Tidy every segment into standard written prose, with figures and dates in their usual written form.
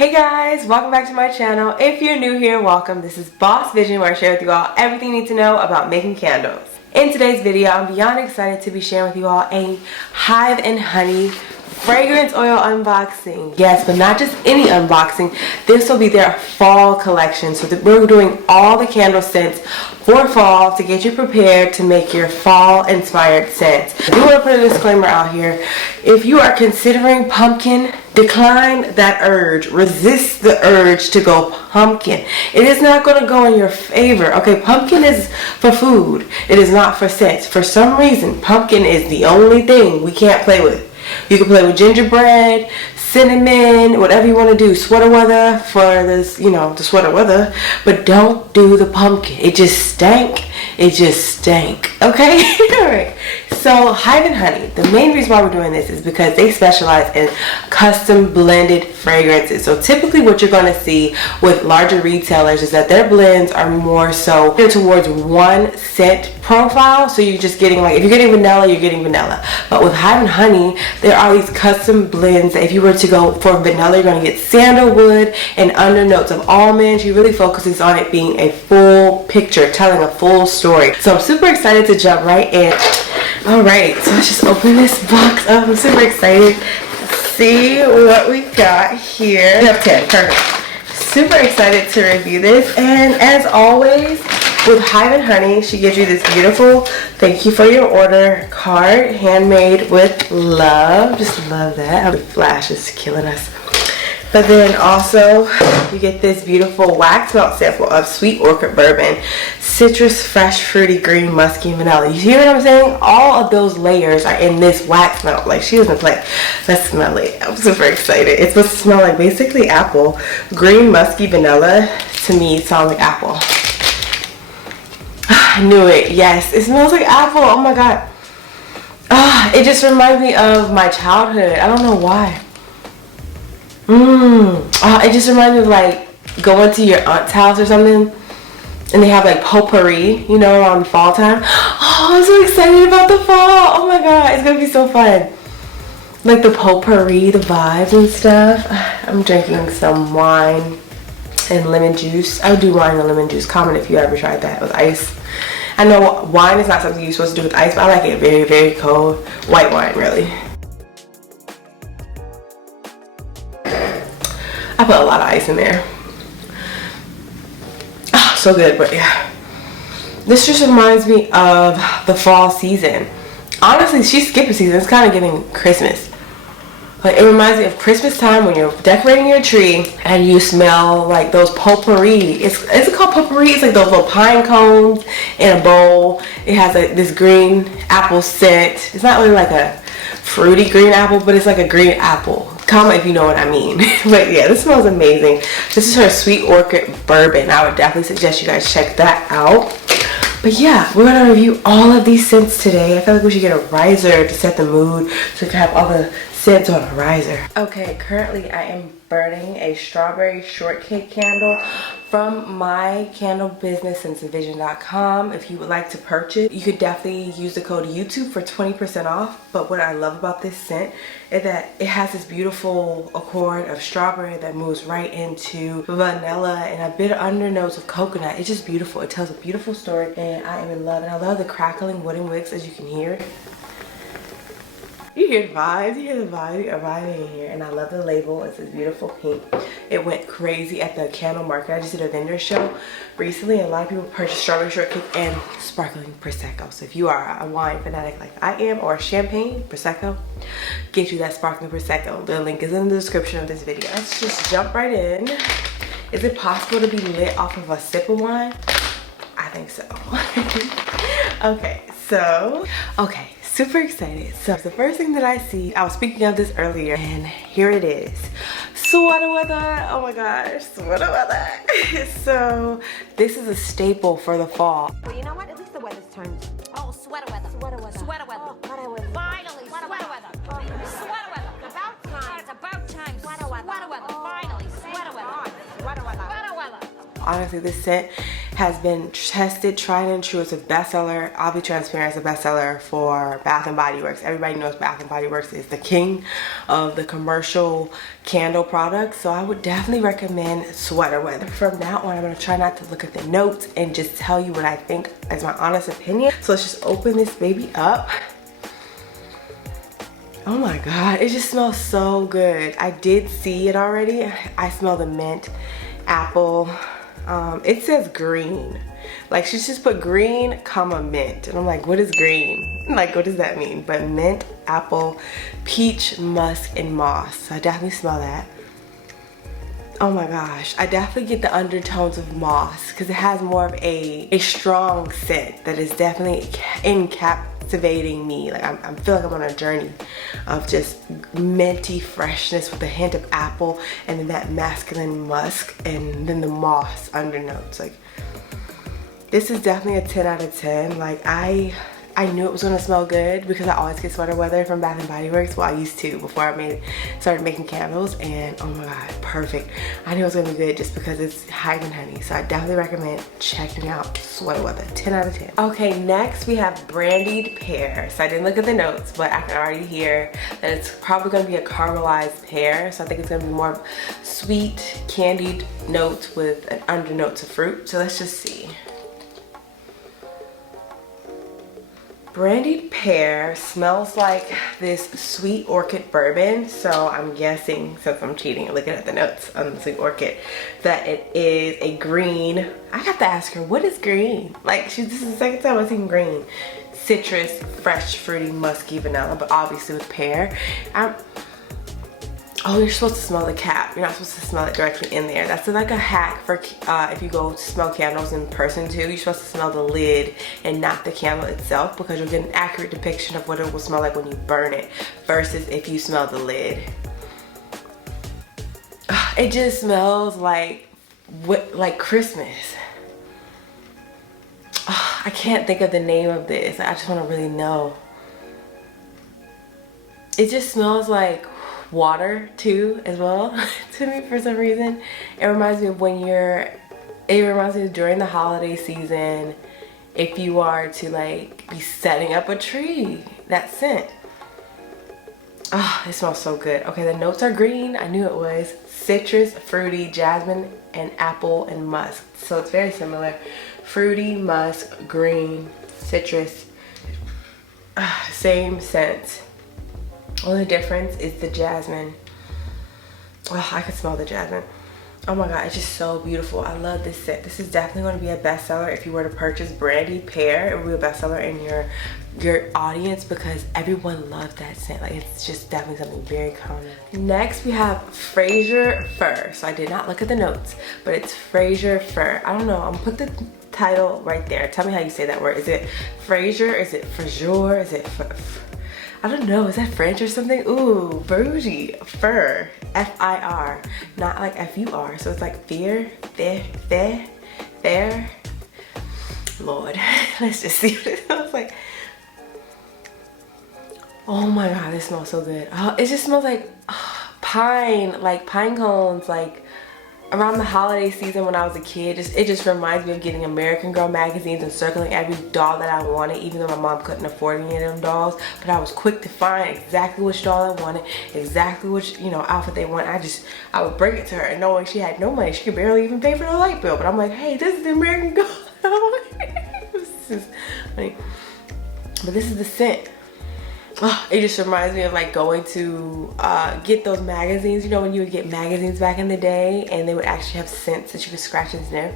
Hey guys, welcome back to my channel. If you're new here, welcome. This is Boss Vision, where I share with you all everything you need to know about making candles. In today's video, I'm beyond excited to be sharing with you all a Hive and Honey fragrance oil unboxing. Yes, but not just any unboxing. This will be their fall collection. So we're doing all the candle scents for fall to get you prepared to make your fall inspired scents. I do want to put a disclaimer out here. If you are considering pumpkin, decline that urge. Resist the urge to go pumpkin. It is not going to go in your favor. Okay, pumpkin is for food. It is not for scents. For some reason, pumpkin is the only thing we can't play with. You can play with gingerbread, cinnamon, whatever you want to do. Sweater weather for this, the sweater weather. But don't do the pumpkin. It just stank. It just stank. Okay? Alright. So, Hive and Honey. The main reason why we're doing this is because they specialize in custom blended fragrances. So, typically what you're going to see with larger retailers is that their blends are more so towards one scent profile. So, you're just getting, like, if you're getting vanilla, you're getting vanilla. But with Hive and Honey, there are these custom blends that if you were to go for vanilla, you're going to get sandalwood and undernotes of almond. She really focuses on it being a full picture, telling a full story. So, I'm super excited to jump right in. Alright, so let's just open this box up. I'm super excited to see what we got here. We have 10, perfect. Super excited to review this. And as always, with Hive and Honey, she gives you this beautiful thank you for your order card, handmade with love. Just love that. The flash is killing us. But then also, you get this beautiful wax melt sample of sweet orchid bourbon, citrus, fresh, fruity, green, musky, and vanilla. You hear what I'm saying? All of those layers are in this wax melt. Like, she doesn't play. Let's smell it. I'm super excited. It's supposed to smell like basically apple. Green, musky, vanilla. To me, it sounds like apple. I knew it. Yes, it smells like apple. Oh my god. It just reminds me of my childhood. I don't know why. It just reminds me of like going to your aunt's house or something and they have like potpourri, around fall time. Oh, I'm so excited about the fall. Oh my god, it's gonna be so fun. Like the potpourri, the vibes and stuff. I'm drinking some wine and lemon juice. I would do wine and lemon juice. Comment if you ever tried that with ice. I know wine is not something you're supposed to do with ice, but I like it very, very cold. White wine, really. I put a lot of ice in there. Oh, so good, but yeah. This just reminds me of the fall season. Honestly, she skipped a season. It's kind of giving Christmas. Like, it reminds me of Christmas time when you're decorating your tree and you smell like those potpourri. Is it called potpourri? It's like those little pine cones in a bowl. It has like this green apple scent. It's not really like a fruity green apple, but it's like a green apple. Comment if you know what I mean. But yeah, this smells amazing. This is her sweet orchid bourbon. I would definitely suggest you guys check that out. But yeah, we're gonna review all of these scents today. I feel like we should get a riser to set the mood so we can have all the scents on a riser. Okay, currently I am burning a strawberry shortcake candle from my candle business, sensevision.com. If you would like to purchase, you could definitely use the code YouTube for 20% off. But what I love about this scent is that it has this beautiful accord of strawberry that moves right into vanilla and a bit of undernotes of coconut. It's just beautiful. It tells a beautiful story and I am in love. And I love the crackling wooden wicks, as you can hear. You hear the vibes, you hear the vibe, you're vibing in here. And I love the label. It's this beautiful pink. It went crazy at the candle market. I just did a vendor show recently and a lot of people purchased strawberry shortcake and sparkling Prosecco. So if you are a wine fanatic like I am, or champagne, Prosecco, get you that sparkling Prosecco. The link is in the description of this video. Let's just jump right in. Is it possible to be lit off of a sip of wine? I think so. Okay, super excited. So the first thing that I see, I was speaking of this earlier, and here it is. Sweater weather. Oh my gosh, sweater weather. So this is a staple for the fall. Well, you know what? At least the weather's turned. Oh, sweater weather. Sweater weather. Sweater weather. Oh, sweater weather. Finally, sweater weather. Sweater weather. About time. It's about time. Sweater weather. Sweater weather. Finally, sweater weather. Sweater weather. Sweater weather. Honestly, this scent has been tested, tried and true. It's a bestseller. I'll be transparent, it's a bestseller for Bath and Body Works. Everybody knows Bath and Body Works is the king of the commercial candle products. So I would definitely recommend Sweater Weather. From now on, I'm gonna try not to look at the notes and just tell you what I think is my honest opinion. So let's just open this baby up. Oh my God, it just smells so good. I did see it already. I smell the mint, apple. It says green. Like she just put green, comma mint. And I'm like, what is green? Like, what does that mean? But mint, apple, peach, musk, and moss. So I definitely smell that. Oh my gosh, I definitely get the undertones of moss because it has more of a strong scent that is definitely encaptivating me. Like I feel like I'm on a journey of just minty freshness with a hint of apple and then that masculine musk and then the moss undernotes. Like this is definitely a 10 out of 10. Like I knew it was gonna smell good because I always get Sweater Weather from Bath and Body Works. Well, I used to before I started making candles, and oh my God, perfect. I knew it was gonna be good just because it's Hive and Honey. So I definitely recommend checking out Sweater Weather, 10 out of 10. Okay, next we have Brandy Pear. So I didn't look at the notes, but I can already hear that it's probably gonna be a caramelized pear. So I think it's gonna be more sweet, candied notes with an undernotes of fruit. So let's just see. Brandy Pear smells like this sweet orchid bourbon, so I'm guessing, since I'm cheating looking at the notes on the sweet orchid, that it is a green. I have to ask her, what is green? Like, this is the second time I've seen green. Citrus, fresh, fruity, musky, vanilla, but obviously with pear. Oh, you're supposed to smell the cap. You're not supposed to smell it directly in there. That's like a hack for if you go to smell candles in person too. You're supposed to smell the lid and not the candle itself because you'll get an accurate depiction of what it will smell like when you burn it versus if you smell the lid. It just smells like Christmas. I can't think of the name of this. I just want to really know. It just smells like water too as well to me for some reason. It reminds me of during the holiday season, if you are to like be setting up a tree, that scent. It smells so good. Okay, the notes are green. I knew it was. Citrus, fruity, jasmine, and apple and musk. So it's very similar. Fruity, musk, green, citrus. Same scent. Only difference is the jasmine. I could smell the jasmine. Oh my God, it's just so beautiful. I love this scent. This is definitely going to be a bestseller. If you were to purchase Brandy Pear, it will be a bestseller in your audience because everyone loves that scent. Like, it's just definitely something very common. Next, we have Frasier Fur. So I did not look at the notes, but it's Frasier Fur. I don't know. I'm gonna put the title right there. Tell me how you say that word. Is it Frasier? Is it Frasier? Is it I don't know, is that French or something? Ooh, bougie, fur, F-I-R, not like F-U-R. So it's like fear, fair. Lord, let's just see what it smells like. Oh my God, this smells so good. It just smells like pine cones, like around the holiday season when I was a kid. It just reminds me of getting American Girl magazines and circling every doll that I wanted, even though my mom couldn't afford any of them dolls. But I was quick to find exactly which doll I wanted, exactly which, outfit they want. I would bring it to her, and knowing she had no money, she could barely even pay for the light bill. But I'm like, hey, this is the American Girl. This is funny. But this is the scent. It just reminds me of like going to get those magazines, when you would get magazines back in the day and they would actually have scents that you could scratch and sniff.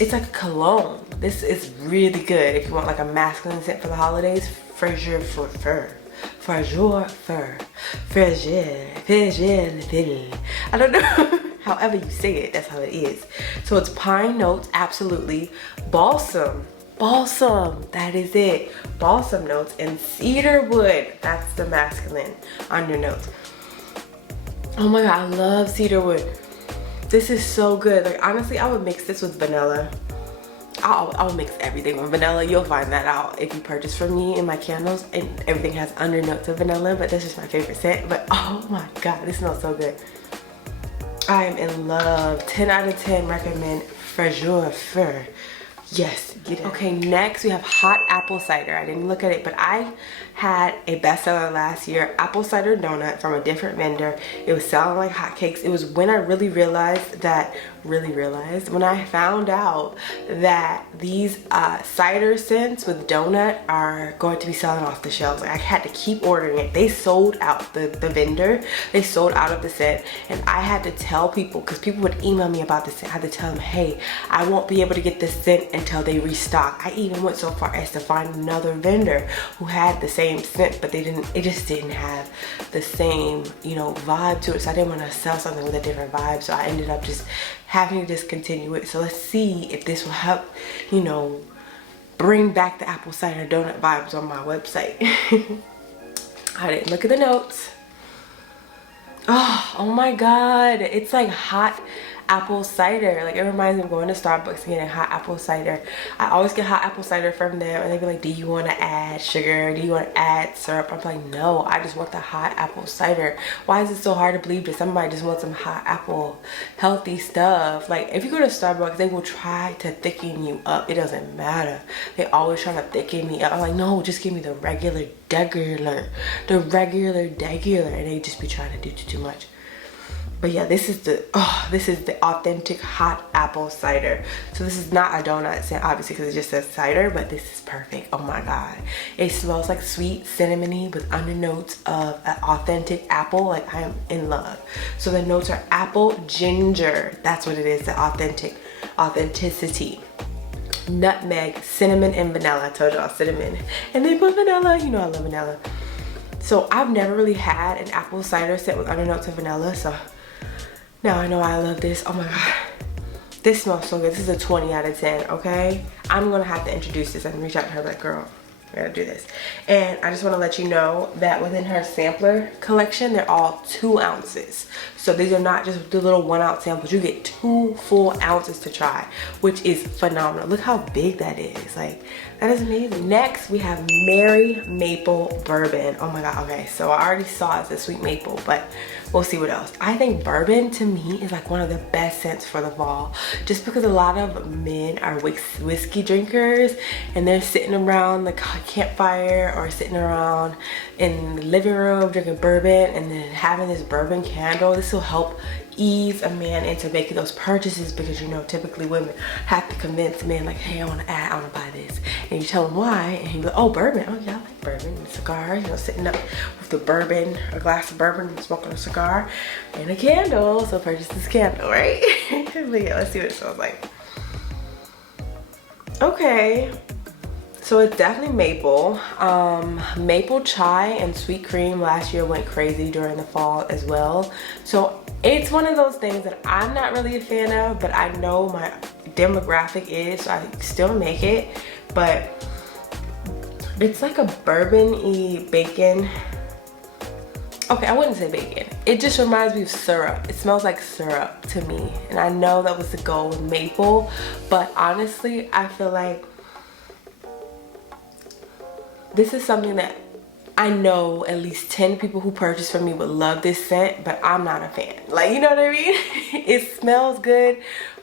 It's like a cologne. This is really good if you want like a masculine scent for the holidays. Frasier Fur. Frasier Fur. Frasier. I don't know. However you say it, that's how it is. So it's pine notes, absolutely. Balsam, that is it. Balsam notes and cedar wood. That's the masculine undernotes. Oh my God, I love cedar wood. This is so good. Like, honestly, I would mix this with vanilla. I'll mix everything with vanilla. You'll find that out if you purchase from me in my candles, and everything has undernotes of vanilla, but that's just my favorite scent. But oh my God, this smells so good. I am in love. 10 out of 10 recommend Frasier Fur. Yes, get it. Okay, next we have hot apple cider. I didn't look at it, but I had a bestseller last year, apple cider donut from a different vendor. It was selling like hotcakes. It was when I really realized when I found out that these cider scents with donut are going to be selling off the shelves. Like, I had to keep ordering it. They sold out, the vendor, they sold out of the scent, and I had to tell people, because people would email me about this scent. I had to tell them, hey, I won't be able to get this scent until they restock. I even went so far as to find another vendor who had the same scent, but it just didn't have the same, you know, vibe to it. So I didn't want to sell something with a different vibe, so I ended up just having to discontinue it. So let's see if this will help, you know, bring back the apple cider donut vibes on my website. I didn't look at the notes. Oh my god, it's like hot apple cider. Like, it reminds me of going to Starbucks and getting hot apple cider. I always get hot apple cider from them, and they be like, do you want to add sugar? Do you want to add syrup? I'm like, no, I just want the hot apple cider. Why is it so hard to believe that somebody just wants some hot apple healthy stuff? Like, if you go to Starbucks, they will try to thicken you up. It doesn't matter. They always try to thicken me up. I'm like, no, just give me the regular degular, and they just be trying to do too much. But yeah, this is the authentic hot apple cider. So this is not a donut scent, obviously, because it just says cider, but this is perfect. Oh my god, it smells like sweet cinnamony with undernotes of an authentic apple. Like, I am in love. So the notes are apple, ginger, that's what it is, the authenticity, nutmeg, cinnamon, and vanilla. I told y'all cinnamon, and they put vanilla. You know I love vanilla. So I've never really had an apple cider scent with undernotes of vanilla, so now I know I love this. Oh my god, this smells so good. This is a 20 out of 10, okay? I'm gonna have to introduce this and reach out to her like, girl, I gotta do this. And I just want to let you know that within her sampler collection, they're all 2 ounces. So these are not just the little 1 ounce samples. You get 2 full ounces to try, which is phenomenal. Look how big that is. Like, that is amazing. Next, we have Merry Maple Bourbon. Oh my god, okay. So I already saw it's a sweet maple, but we'll see what else. I think bourbon, to me, is like one of the best scents for the fall. Just because a lot of men are whiskey drinkers, and they're sitting around the campfire or sitting around in the living room drinking bourbon, and then having this bourbon candle. This will help ease a man into making those purchases, because, you know, typically women have to convince men, like, hey, I want to buy this, and you tell him why, and he's like, oh, bourbon, oh yeah, I like bourbon. And cigars, you know, sitting up with the bourbon, a glass of bourbon, and smoking a cigar and a candle. So purchase this candle, right? But yeah, let's see what it smells like. Okay, so it's definitely maple. Maple chai and sweet cream last year went crazy during the fall as well. So it's one of those things that I'm not really a fan of, but I know my demographic is, so I still make it. But it's like a bourbon-y bacon. Okay, I wouldn't say bacon. It just reminds me of syrup. It smells like syrup to me. And I know that was the goal with maple, but honestly, I feel like this is something that I know at least 10 people who purchase from me would love this scent, but I'm not a fan. Like, you know what I mean? It smells good,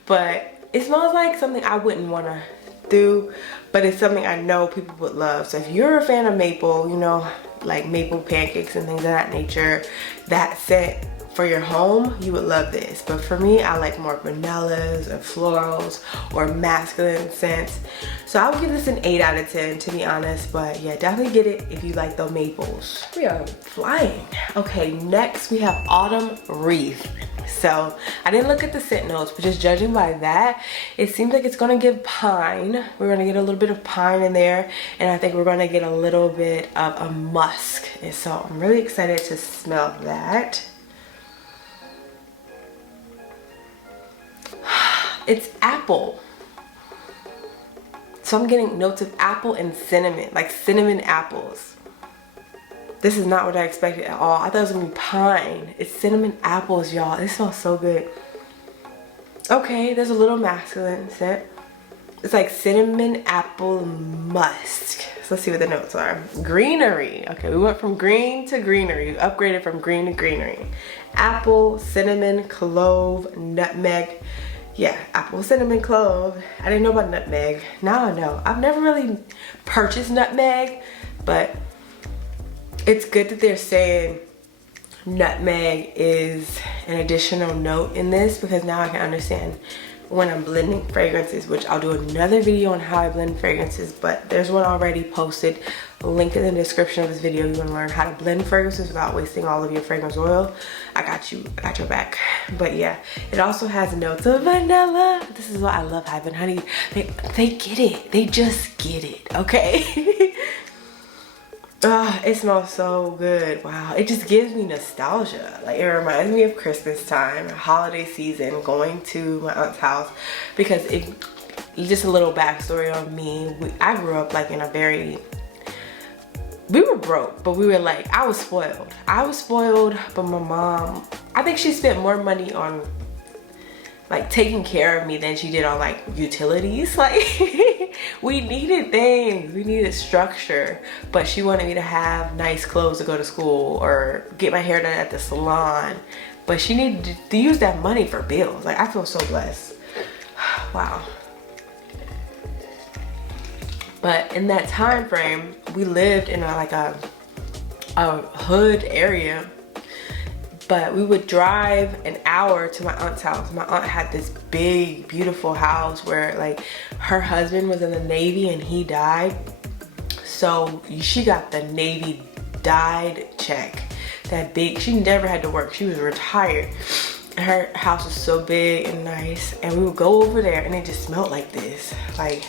but it smells like something I wouldn't want to do, but it's something I know people would love. So if you're a fan of maple, you know, like maple pancakes and things of that nature, that scent for your home, you would love this. But for me, I like more vanillas or florals or masculine scents. So I would give this an 8 out of 10, to be honest. But yeah, definitely get it if you like the maples. We are flying. Okay, next we have Autumn Wreath. So I didn't look at the scent notes, but just judging by that, it seems like it's gonna give pine. We're gonna get a little bit of pine in there, and I think we're gonna get a little bit of a musk. And so I'm really excited to smell that. It's apple. So I'm getting notes of apple and cinnamon, like cinnamon apples. This is not what I expected at all. I thought it was gonna be pine. It's cinnamon apples, y'all. It smells so good. Okay, there's a little masculine scent. It's like cinnamon apple musk. So let's see what the notes are. Greenery. Okay, we went from green to greenery. We upgraded from green to greenery. Apple, cinnamon, clove, nutmeg. Yeah, apple, cinnamon, clove. I didn't know about nutmeg. Now I know. I've never really purchased nutmeg, but it's good that they're saying nutmeg is an additional note in this, because now I can understand when I'm blending fragrances, which I'll do another video on how I blend fragrances, but there's one already posted, link in the description of this video. You want to learn how to blend fragrances without wasting all of your fragrance oil. I got you, I got your back. But yeah, it also has notes of vanilla. This is what I love, Hive and Honey. They get it, they just get it, okay? It smells so good. Wow, it just gives me nostalgia. Like, it reminds me of Christmas time, holiday season, going to my aunt's house, because just a little backstory on me. I grew up like in a very, we were broke, but we were like, I was spoiled. But my mom, I think she spent more money on like taking care of me than she did on like utilities. Like we needed things, we needed structure, but she wanted me to have nice clothes to go to school or get my hair done at the salon, but she needed to use that money for bills. Like, I feel so blessed. Wow. But in that time frame, we lived in a hood area, but we would drive an hour to my aunt's house. My aunt had this big, beautiful house where like her husband was in the Navy and he died. So she got the Navy died check. That big, she never had to work. She was retired. Her house was so big and nice. And we would go over there and it just smelled like this. Like,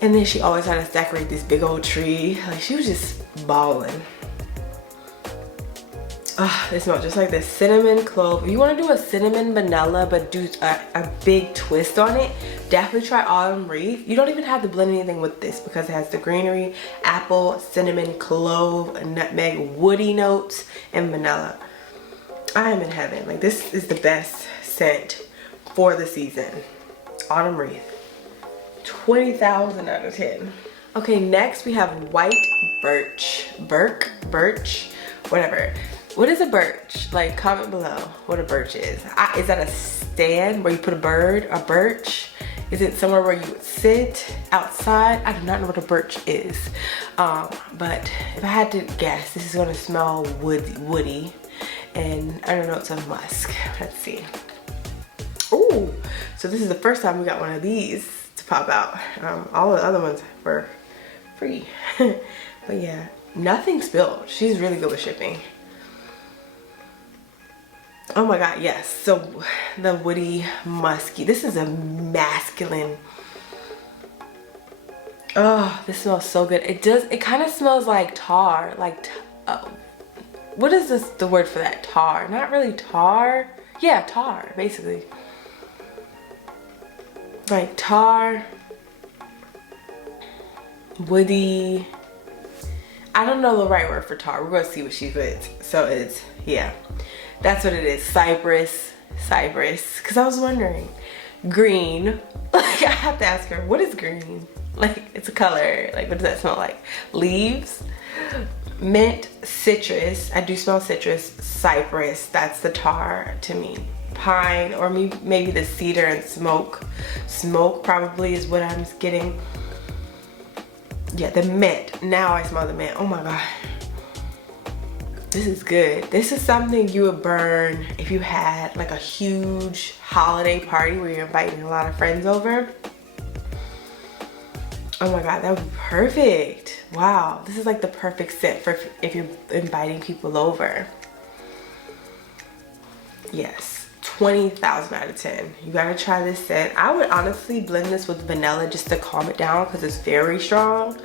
and then she always had us decorate this big old tree. Like, she was just balling. They smell just like this. Cinnamon, clove. If you want to do a cinnamon vanilla but do a big twist on it, definitely try Autumn Wreath. You don't even have to blend anything with this because it has the greenery, apple, cinnamon, clove, nutmeg, woody notes, and vanilla. I am in heaven. Like, this is the best scent for the season. Autumn Wreath. 20,000 out of 10. Okay, next we have white birch. Birch, whatever. What is a birch? Like, comment below what a birch is. Is that a stand where you put a birch? Is it somewhere where you would sit outside? I do not know what a birch is. But if I had to guess, this is gonna smell woody. And I don't know, it's a musk. Let's see. Ooh, so this is the first time we got one of these to pop out. All the other ones were free. But yeah, nothing spilled. She's really good with shipping. Oh my god, yes. So the woody musky. This is a masculine. Oh, this smells so good. It kind of smells like tar. Like, what is the word for that? Tar. Not really tar. Yeah, tar, basically. Like tar. Woody. I don't know the right word for tar. We're gonna see what she puts. So it's, yeah. That's what it is. Cypress. Because I was wondering. Green. Like, I have to ask her, what is green? Like, it's a color. Like, what does that smell like? Leaves. Mint. Citrus. I do smell citrus. Cypress. That's the tar to me. Pine, or maybe the cedar and smoke. Smoke probably is what I'm getting. Yeah, the mint. Now I smell the mint. Oh my god. This is good. This is something you would burn if you had like a huge holiday party where you're inviting a lot of friends over. Oh my god, that would be perfect. Wow, this is like the perfect scent for if you're inviting people over. Yes, 20,000 out of 10. You gotta try this scent. I would honestly blend this with vanilla just to calm it down because it's very strong.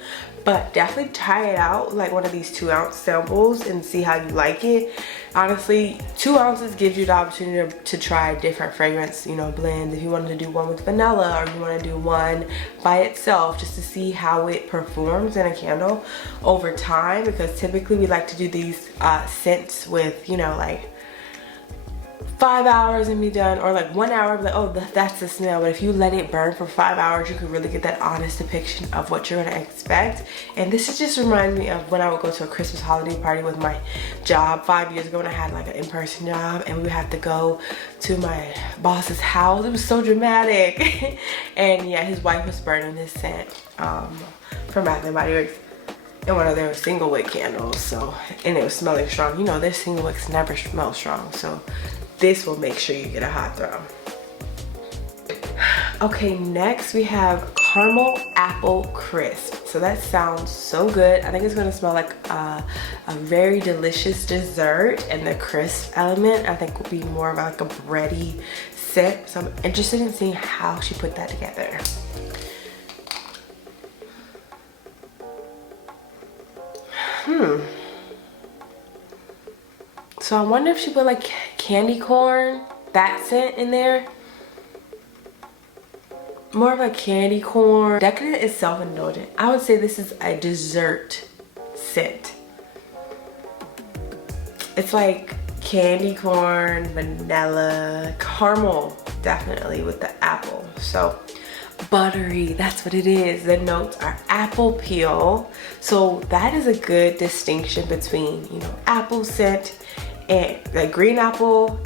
But definitely try it out, like one of these 2-ounce samples, and see how you like it. Honestly, 2 ounces gives you the opportunity to try different fragrance, you know, blends. If you wanted to do one with vanilla, or you want to do one by itself, just to see how it performs in a candle over time. Because typically we like to do these scents with, you know, like 5 hours and be done, or like 1 hour, like, oh, that's the smell. But if you let it burn for 5 hours, you can really get that honest depiction of what you're gonna expect. And this just reminds me of when I would go to a Christmas holiday party with my job 5 years ago when I had like an in-person job, and we would have to go to my boss's house. It was so dramatic. And yeah, his wife was burning this scent from Bath and Body Works and one of their single wick candles. So, and it was smelling strong. You know, their single wicks never smell strong, so this will make sure you get a hot throw. Okay, next we have caramel apple crisp. So that sounds so good. I think it's gonna smell like a very delicious dessert, and the crisp element I think will be more of like a bready scent. So I'm interested in seeing how she put that together. So I wonder if she put like candy corn, that scent in there. More of a candy corn. Decadent is self-indulgent. I would say this is a dessert scent. It's like candy corn, vanilla, caramel, definitely with the apple. So buttery, that's what it is. The notes are apple peel. So that is a good distinction between, you know, apple scent and like green apple,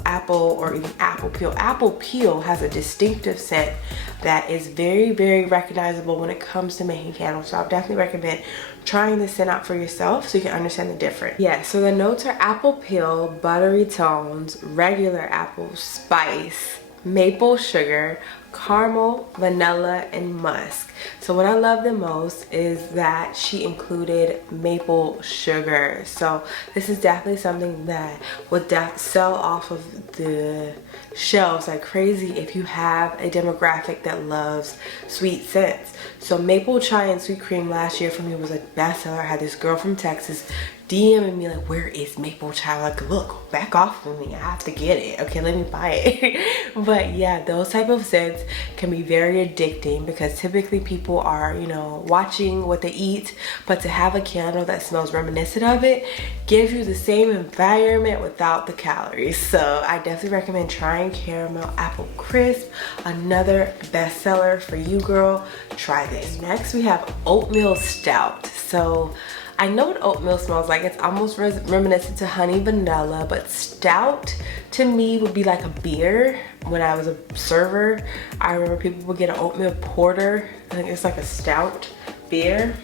or even apple peel. Apple peel has a distinctive scent that is very, very recognizable when it comes to making candles. So I would definitely recommend trying this scent out for yourself so you can understand the difference. Yeah, so the notes are apple peel, buttery tones, regular apple, spice, maple sugar, caramel, vanilla, and musk. So what I love the most is that she included maple sugar. So this is definitely something that would sell off of the shelves like crazy if you have a demographic that loves sweet scents. So maple chai and sweet cream last year for me was a bestseller. I had this girl from Texas DMing me like, where is maple chai? Like, look, back off of me, I have to get it. Okay, let me buy it. But yeah, those type of scents can be very addicting because typically people are, you know, watching what they eat, but to have a candle that smells reminiscent of it gives you the same environment without the calories. So I definitely recommend trying caramel apple crisp, another bestseller for you, girl. Try this. Next we have oatmeal stout. So I know what oatmeal smells like. It's almost reminiscent to honey vanilla, but stout to me would be like a beer. When I was a server, I remember people would get an oatmeal porter. I think it's like a stout beer.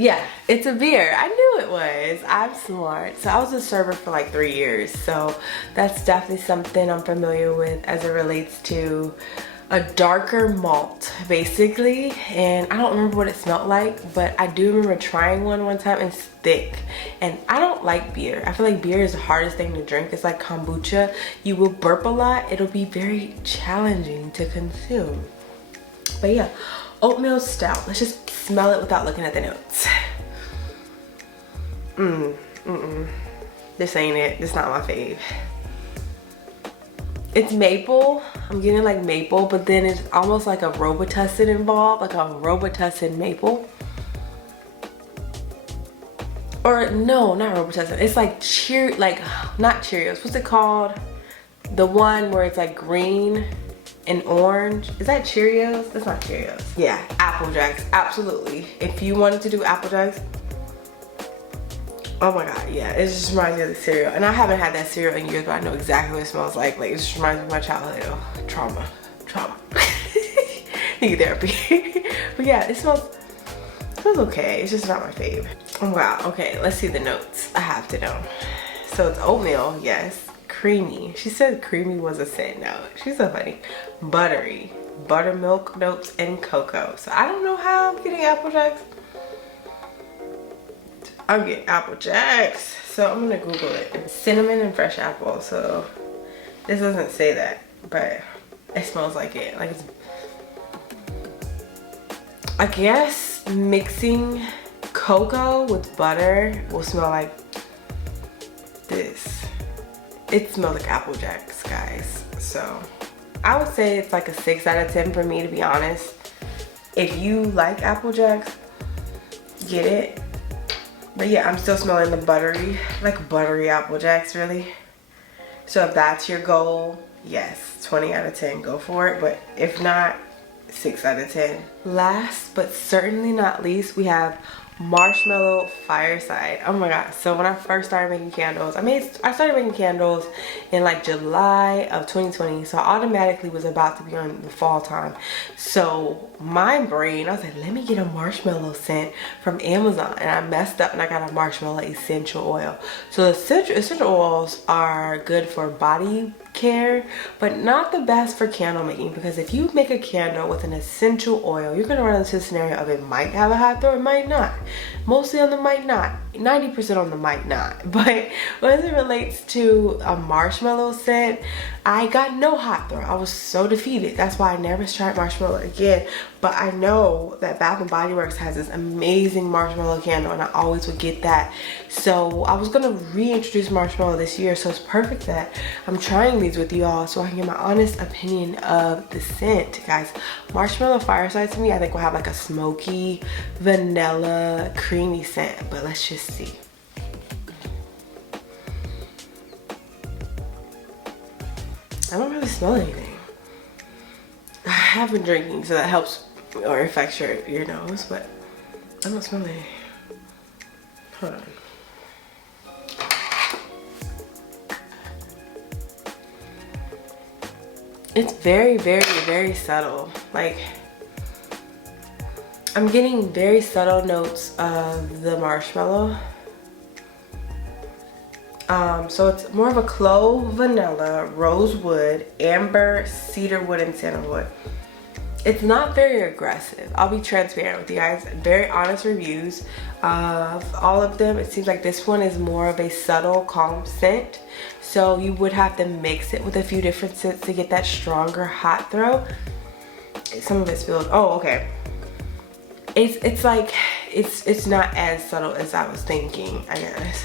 Yeah, it's a beer. I knew it was. I'm smart. So I was a server for like 3 years. So that's definitely something I'm familiar with as it relates to a darker malt, basically. And I don't remember what it smelled like, but I do remember trying one time, and it's thick. And I don't like beer. I feel like beer is the hardest thing to drink. It's like kombucha. You will burp a lot. It'll be very challenging to consume. But yeah, oatmeal stout. Let's just smell it without looking at the notes. This ain't it. This not my fave. It's maple. I'm getting like maple, but then it's almost like a Robitussin involved, like a Robitussin maple. Or no, not Robitussin. It's like not Cheerios. What's it called? The one where it's like green and orange. Is that Cheerios? That's not Cheerios. Yeah, Apple Jacks, absolutely. If you wanted to do Apple Jacks, oh my god, yeah, it just reminds me of the cereal. And I haven't had that cereal in years, but I know exactly what it smells like. Like, it just reminds me of my childhood. Oh, trauma. Need therapy. But yeah, it smells okay. It's just not my fave. Oh wow, okay, let's see the notes. I have to know. So it's oatmeal, yes. Creamy. She said creamy was a scent. No, she's so funny. Buttery, buttermilk notes, and cocoa. So I don't know how I'm getting Apple Jacks. I'm getting Apple Jacks. So I'm gonna Google it. Cinnamon and fresh apple. So this doesn't say that, but it smells like it. Like it's, I guess mixing cocoa with butter will smell like this. It smells like Apple Jacks, guys. So I would say it's like a 6 out of 10 for me, to be honest. If you like Apple Jacks, get it. But yeah, I'm still smelling the buttery, like buttery Apple Jacks really. So if that's your goal, yes, 20 out of 10, go for it. But if not, 6 out of 10. Last but certainly not least, we have Marshmallow Fireside. Oh my god. So when I first started making candles, I started making candles in like July of 2020, so I automatically was about to be on the fall time. So my brain, I was like, let me get a marshmallow scent from Amazon, and I messed up and I got a marshmallow essential oil. So the essential oils are good for body care, but not the best for candle making, because if you make a candle with an essential oil, you're going to run into the scenario of it might have a hot throw, it might not. Mostly on the might not, 90% on the might not. But as it relates to a marshmallow scent, I got no hot throw. I was so defeated. That's why I never tried marshmallow again. But I know that Bath and Body Works has this amazing marshmallow candle, and I always would get that. So I was gonna reintroduce marshmallow this year, so it's perfect that I'm trying these with you all so I can get my honest opinion of the scent. Guys, Marshmallow Fireside to me, I think will have like a smoky, vanilla, creamy scent, but let's just see. I don't really smell anything. I have been drinking, so that helps or affects your nose, but I don't smell anything. Hold on. It's very, very, very subtle. Like, I'm getting very subtle notes of the marshmallow. So it's more of a clove, vanilla, rosewood, amber, cedarwood, and sandalwood. It's not very aggressive. I'll be transparent with you guys. Very honest reviews of all of them. It seems like this one is more of a subtle, calm scent. So you would have to mix it with a few different scents to get that stronger hot throw. Some of it spilled. Oh, okay. It's like it's not as subtle as I was thinking, I guess.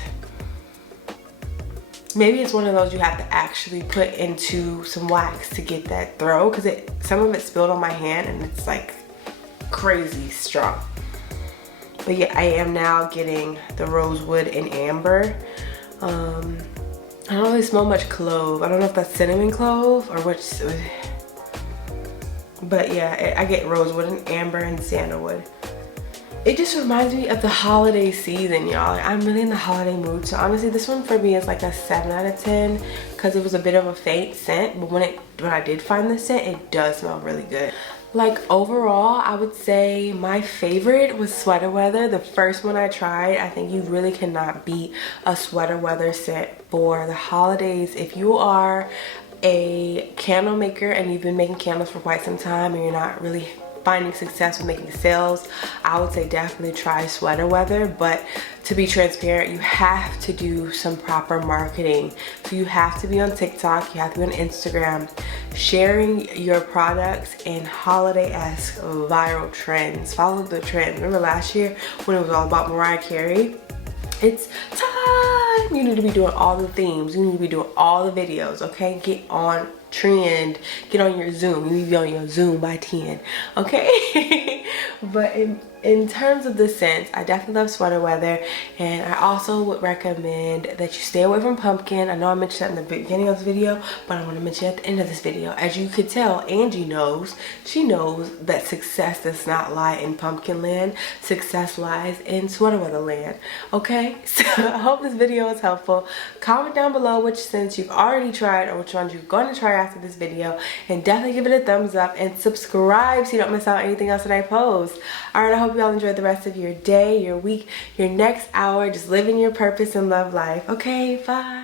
Maybe it's one of those you have to actually put into some wax to get that throw, because some of it spilled on my hand and it's like crazy strong. But yeah, I am now getting the rosewood and amber. I don't really smell much clove. I don't know if that's cinnamon clove or which, but yeah, I get rosewood and amber and sandalwood. It just reminds me of the holiday season, y'all. Like, I'm really in the holiday mood. So honestly, this one for me is like a 7 out of 10 because it was a bit of a faint scent. But when I did find the scent, it does smell really good. Like overall, I would say my favorite was Sweater Weather. The first one I tried. I think you really cannot beat a Sweater Weather scent for the holidays. If you are a candle maker and you've been making candles for quite some time and you're not really finding success with making sales, I would say definitely try Sweater Weather. But to be transparent, you have to do some proper marketing. So you have to be on TikTok, you have to be on Instagram, sharing your products and holiday-esque viral trends. Follow the trend. Remember last year when it was all about Mariah Carey? It's time! You need to be doing all the themes. You need to be doing all the videos, okay? Get on trend. Get on your Zoom. You need to be on your Zoom by 10, okay? But in terms of the scents, I definitely love Sweater Weather, and I also would recommend that you stay away from pumpkin. I know I mentioned that in the beginning of this video, but I want to mention it at the end of this video. As you could tell, Angie knows. She knows that success does not lie in pumpkin land. Success lies in Sweater Weather land, okay? So I hope this video is helpful. Comment down below which scents you've already tried or which ones you're going to try after this video, and definitely give it a thumbs up and subscribe so you don't miss out on anything else that I post. Alright, I hope you all enjoy the rest of your day, your week, your next hour, just living your purpose and love life. Okay, bye.